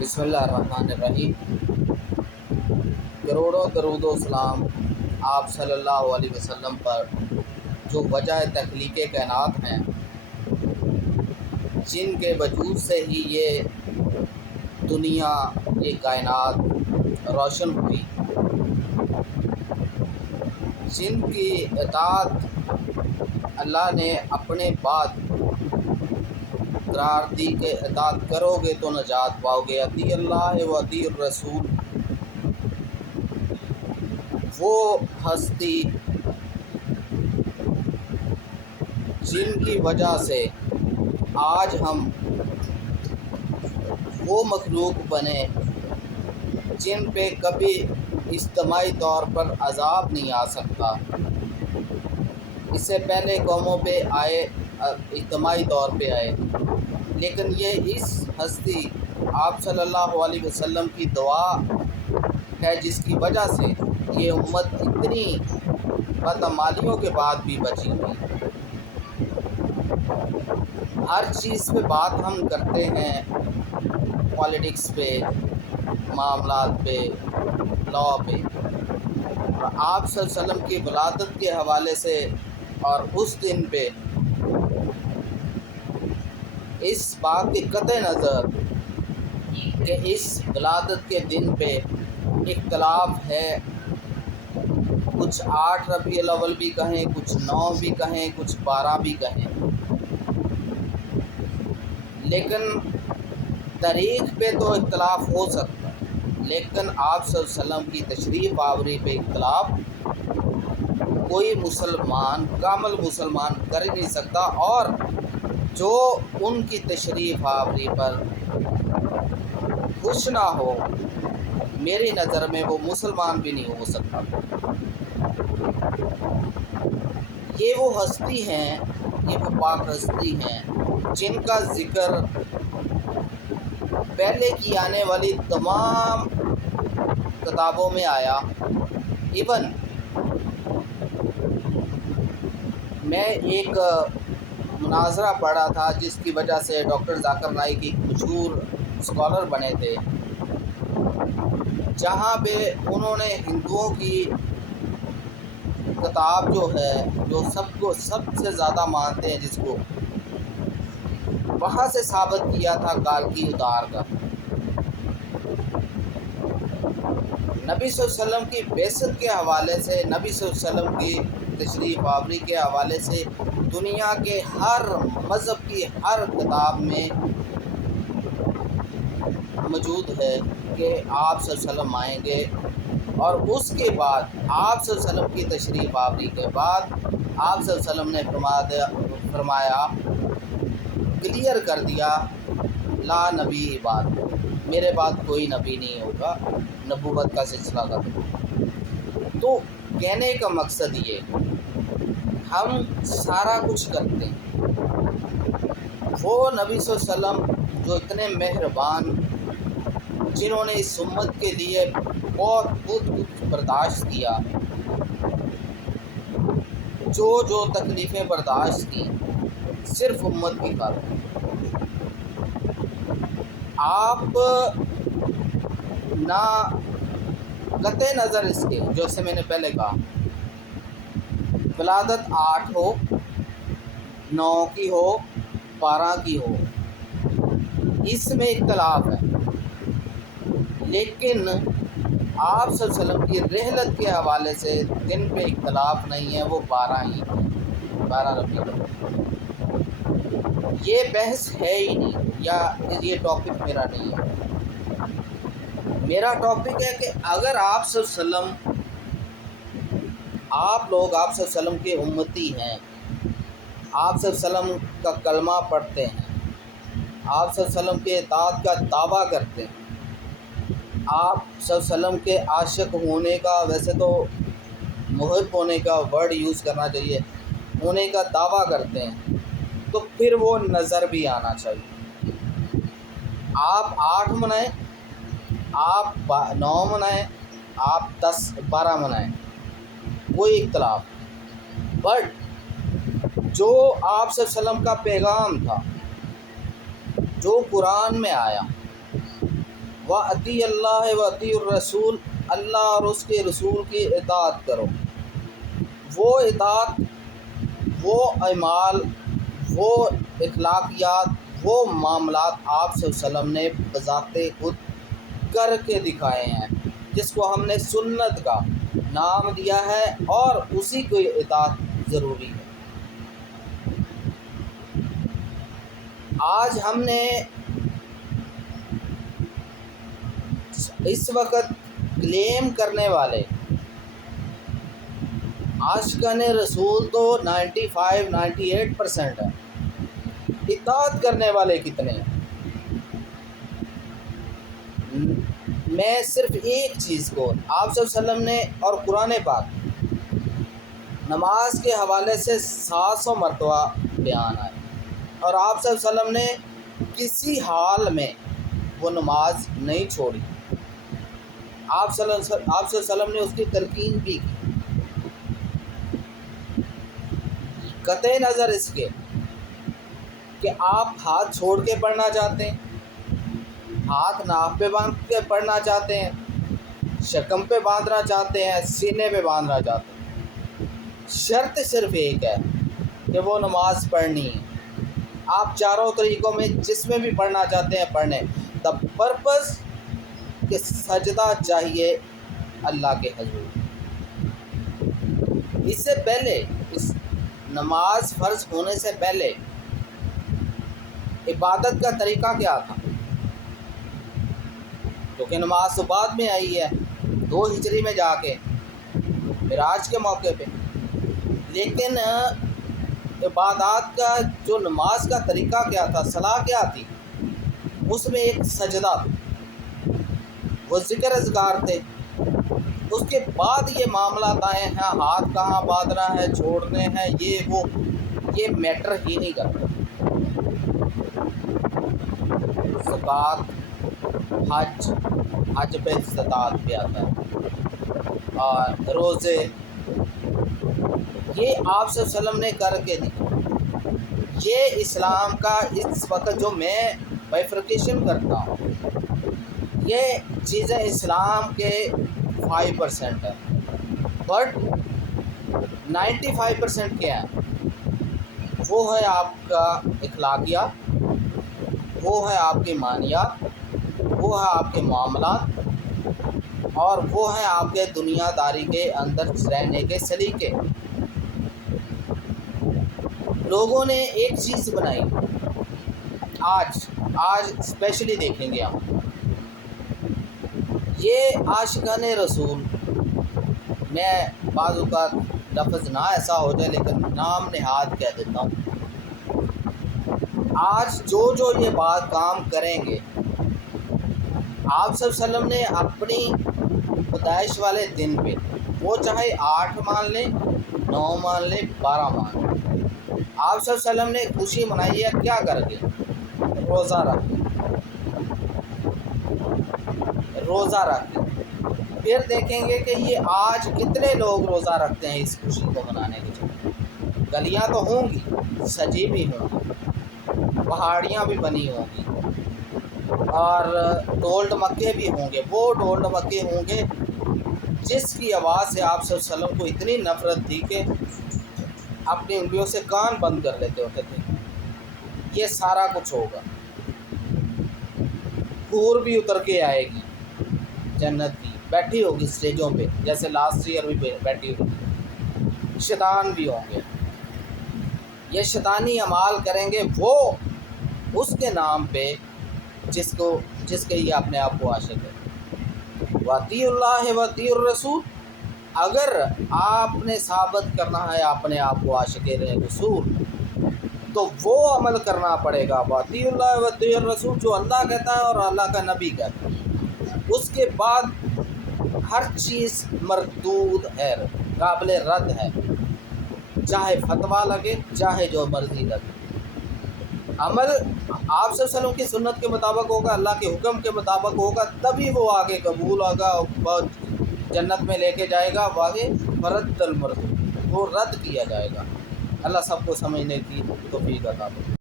بسم اللہ الرحمن الرحیم۔ کروڑوں درود و سلام آپ صلی اللہ علیہ وسلم پر، جو وجہ تخلیق کائنات ہیں، جن کے وجود سے ہی یہ دنیا، یہ کائنات روشن ہوئی، جن کی اطاعت اللہ نے اپنے بعد قرار دی کہ اطاعت کرو گے تو نجات پاؤ گے، اطیع اللہ و اطیع الرسول۔ وہ ہستی جن کی وجہ سے آج ہم وہ مخلوق بنے جن پہ کبھی اجتماعی طور پر عذاب نہیں آ سکتا۔ اس سے پہلے قوموں پہ آئے، اجتماعی طور پہ آئے، لیکن یہ اس ہستی آپ صلی اللہ علیہ وسلم کی دعا ہے، جس کی وجہ سے یہ امت اتنی بدعمالیوں کے بعد بھی بچی ہوئی۔ ہر چیز پہ بات ہم کرتے ہیں، پالیٹکس پہ، معاملات پہ، لاء پہ، اور آپ صلی اللہ علیہ وسلم کی ولادت کے حوالے سے اور اس دن پہ اس بات کی قطع نظر کہ اس ولادت کے دن پہ اختلاف ہے، کچھ 8 ربیع الاول بھی کہیں، کچھ 9 بھی کہیں، کچھ 12 بھی کہیں، لیکن تاریخ پہ تو اختلاف ہو سکتا ہے، لیکن آپ صلی اللہ علیہ وسلم کی تشریف آوری پہ اختلاف کوئی مسلمان، کامل مسلمان کر ہی نہیں سکتا، اور جو ان کی تشریف آوری پر خوش نہ ہو، میری نظر میں وہ مسلمان بھی نہیں ہو سکتا۔ یہ وہ ہستی ہیں، یہ وہ پاک ہستی ہیں جن کا ذکر پہلے کی آنے والی تمام کتابوں میں آیا۔ ایون میں ایک مناظرہ پڑھا تھا جس کی وجہ سے ڈاکٹر ذاکر نائک ایک مشہور اسکالر بنے تھے، جہاں پہ انہوں نے ہندوؤں کی کتاب جو ہے، جو سب سے زیادہ مانتے ہیں جس کو، وہاں سے ثابت کیا تھا کالکی اتار کا۔ نبی صلی اللہ علیہ وسلم کی بعثت کے حوالے سے، نبی صلی اللہ علیہ وسلم کی تشریف آوری کے حوالے سے دنیا کے ہر مذہب کی ہر کتاب میں موجود ہے کہ آپ صلی اللہ علیہ وسلم آئیں گے، اور اس کے بعد آپ صلی اللہ علیہ وسلم کی تشریف آوری کے بعد آپ صلی اللہ علیہ وسلم نے فرمایا، کلیئر کر دیا، لا نبی بعد، میرے بعد کوئی نبی نہیں ہوگا، نبوت کا سلسلہ ختم۔ تو کہنے کا مقصد یہ، ہم سارا کچھ کرتے ہیں، وہ نبی صلی اللہ علیہ وسلم جو اتنے مہربان، جنہوں نے اس امت کے لیے بہت کچھ برداشت کیا، جو تکلیفیں برداشت کی صرف امت کی خاطر۔ آپ نہ قطع نظر اس کے، جیسے میں نے پہلے کہا، ولادت 8 ہو، 9 کی ہو، 12 کی ہو، اس میں اختلاف ہے، لیکن آپ صلی اللہ علیہ وسلم کی رحلت کے حوالے سے دن پہ اختلاف نہیں ہے، وہ 12 ہی ہے، 12 ربیع الاول۔ یہ بحث ہے ہی نہیں، یا یہ ٹاپک میرا نہیں ہے۔ میرا ٹاپک ہے کہ اگر آپ صلی اللہ علیہ وسلم، آپ لوگ آپ صلی اللہ علیہ وسلم کے امتی ہیں، آپ صلی اللہ علیہ وسلم کا کلمہ پڑھتے ہیں، آپ صلی اللہ علیہ وسلم کے اطاعت کا دعویٰ کرتے ہیں، آپ صلی اللہ علیہ وسلم کے عاشق ہونے کا، ویسے تو محب ہونے کا ورڈ یوز کرنا چاہیے، ہونے کا دعویٰ کرتے ہیں، تو پھر وہ نظر بھی آنا چاہیے۔ آپ 8 منائیں، آپ 9 منائیں، آپ 10 12 منائیں، کوئی اختلاف، بٹ جو آپ صلی اللہ علیہ وسلم کا پیغام تھا، جو قرآن میں آیا، وَأَطِیعُوا اللَّهَ وَأَطِیعُوا الرَّسُولَ، اللہ اور اس کے رسول کی اطاعت کرو۔ وہ اطاعت، وہ اعمال، وہ اخلاقیات، وہ معاملات آپ صلی اللہ علیہ وسلم نے بذات خود کر کے دکھائے ہیں، جس کو ہم نے سنت کا نام دیا ہے، اور اسی کو اطاعت ضروری ہے۔ آج ہم نے اس وقت کلیم کرنے والے عاشقان رسول تو 98% ہیں، اطاعت کرنے والے کتنے ہیں؟ میں صرف ایک چیز کو آپ صلی اللہ علیہ وسلم نے اور قرآن پاک نماز کے حوالے سے 700 مرتبہ بیان آئے، اور آپ صلی اللہ علیہ وسلم نے کسی حال میں وہ نماز نہیں چھوڑی۔ آپ صلی اللہ علیہ وسلم نے اس کی تلقین بھی کی، قطع نظر اس کے کہ آپ ہاتھ چھوڑ کے پڑھنا چاہتے ہیں، ہاتھ ناف پہ باندھ کے پڑھنا چاہتے ہیں، شکم پہ باندھنا چاہتے ہیں، سینے پہ باندھنا چاہتے ہیں، شرط صرف ایک ہے کہ وہ نماز پڑھنی ہے۔ آپ چاروں طریقوں میں جس میں بھی پڑھنا چاہتے ہیں پڑھیں، دا پرپز کہ سجدہ چاہیے اللہ کے حضور۔ اس سے پہلے، اس نماز فرض ہونے سے پہلے عبادت کا طریقہ کیا تھا؟ کیونکہ نماز تو بعد میں آئی ہے، 2 ہجری میں جا کے معراج کے موقع پہ، لیکن عبادات کا جو نماز کا طریقہ کیا تھا، صلاح کیا تھی؟ اس میں ایک سجدہ تھا، وہ ذکر اذکار تھے، اس کے بعد یہ معاملات آئے ہیں، ہاتھ کہاں باندھنا ہے، چھوڑنے ہیں، یہ میٹر ہی نہیں کرتا۔ زکوٰۃ، حج پہ استطاعت پہ آتا ہے، اور روزے، یہ آپ صلی اللہ علیہ وسلم نے کر کے دی۔ یہ اسلام کا اس وقت جو میں بائیفرکیشن کرتا ہوں، یہ چیزیں اسلام کے 5% ہیں، بٹ 95% کیا ہے؟ وہ ہے آپ کا اخلاقیات، وہ ہے آپ کی معنیات، وہ ہے آپ کے معاملات، اور وہ ہے آپ کے دنیا داری کے اندر رہنے کے سلیقے۔ لوگوں نے ایک چیز بنائی، آج اسپیشلی دیکھیں گے ہم، یہ عاشقان رسول، میں بعض اوقات لفظ نہ ایسا ہو جائے لیکن نام نہاد کہہ دیتا ہوں، آج جو یہ بات کام کریں گے، آپ صلی اللہ علیہ وسلم نے اپنی پیدائش والے دن پہ، وہ چاہے 8 مان لیں، 9 مان لیں، 12 مان لیں، آپ صلی اللہ علیہ وسلم نے خوشی منائی ہے کیا کر کے؟ روزہ رکھ کے۔ پھر دیکھیں گے کہ یہ آج کتنے لوگ روزہ رکھتے ہیں اس خوشی کو منانے کے لیے۔ گلیاں تو ہوں گی، سجی بھی ہوں گی، پہاڑیاں بھی بنی ہوں گی، اور ڈھول ڈمکے بھی ہوں گے۔ وہ ڈھول ڈمکے ہوں گے جس کی آواز سے آپ صلی اللہ علیہ وسلم کو اتنی نفرت تھی کہ اپنی انگلیوں سے کان بند کر لیتے ہوتے تھے۔ یہ سارا کچھ ہوگا، حور بھی اتر کے آئے گی، جنت کی بیٹھی ہوگی اسٹیجوں پہ، جیسے لاسٹ ایئر بھی بیٹھی ہوگی، شیطان بھی ہوں گے، یہ شیطانی اعمال کریں گے وہ اس کے نام پہ جس کے یہ اپنے آپ کو عاشق ہے۔ وَأَطِیعُوا اللَّهَ وَأَطِیعُوا الرَّسُولَ، اگر آپ نے ثابت کرنا ہے اپنے آپ کو عاشق رسول، تو وہ عمل کرنا پڑے گا، وَأَطِیعُوا اللَّهَ وَأَطِیعُوا الرَّسُولَ، جو اللہ کہتا ہے اور اللہ کا نبی کہتا ہے۔ اس کے بعد ہر چیز مردود ہے، قابل رد ہے، چاہے فتویٰ لگے، چاہے جو مرضی لگے۔ عمل آپ صلی اللہ علیہ وسلم کی سنت کے مطابق ہوگا، اللہ کے حکم کے مطابق ہوگا، تبھی وہ آگے قبول ہوگا، جنت میں لے کے جائے گا، واگے فرد المرد، وہ رد کیا جائے گا۔ اللہ سب کو سمجھنے کی توفیق عطا فرمائے۔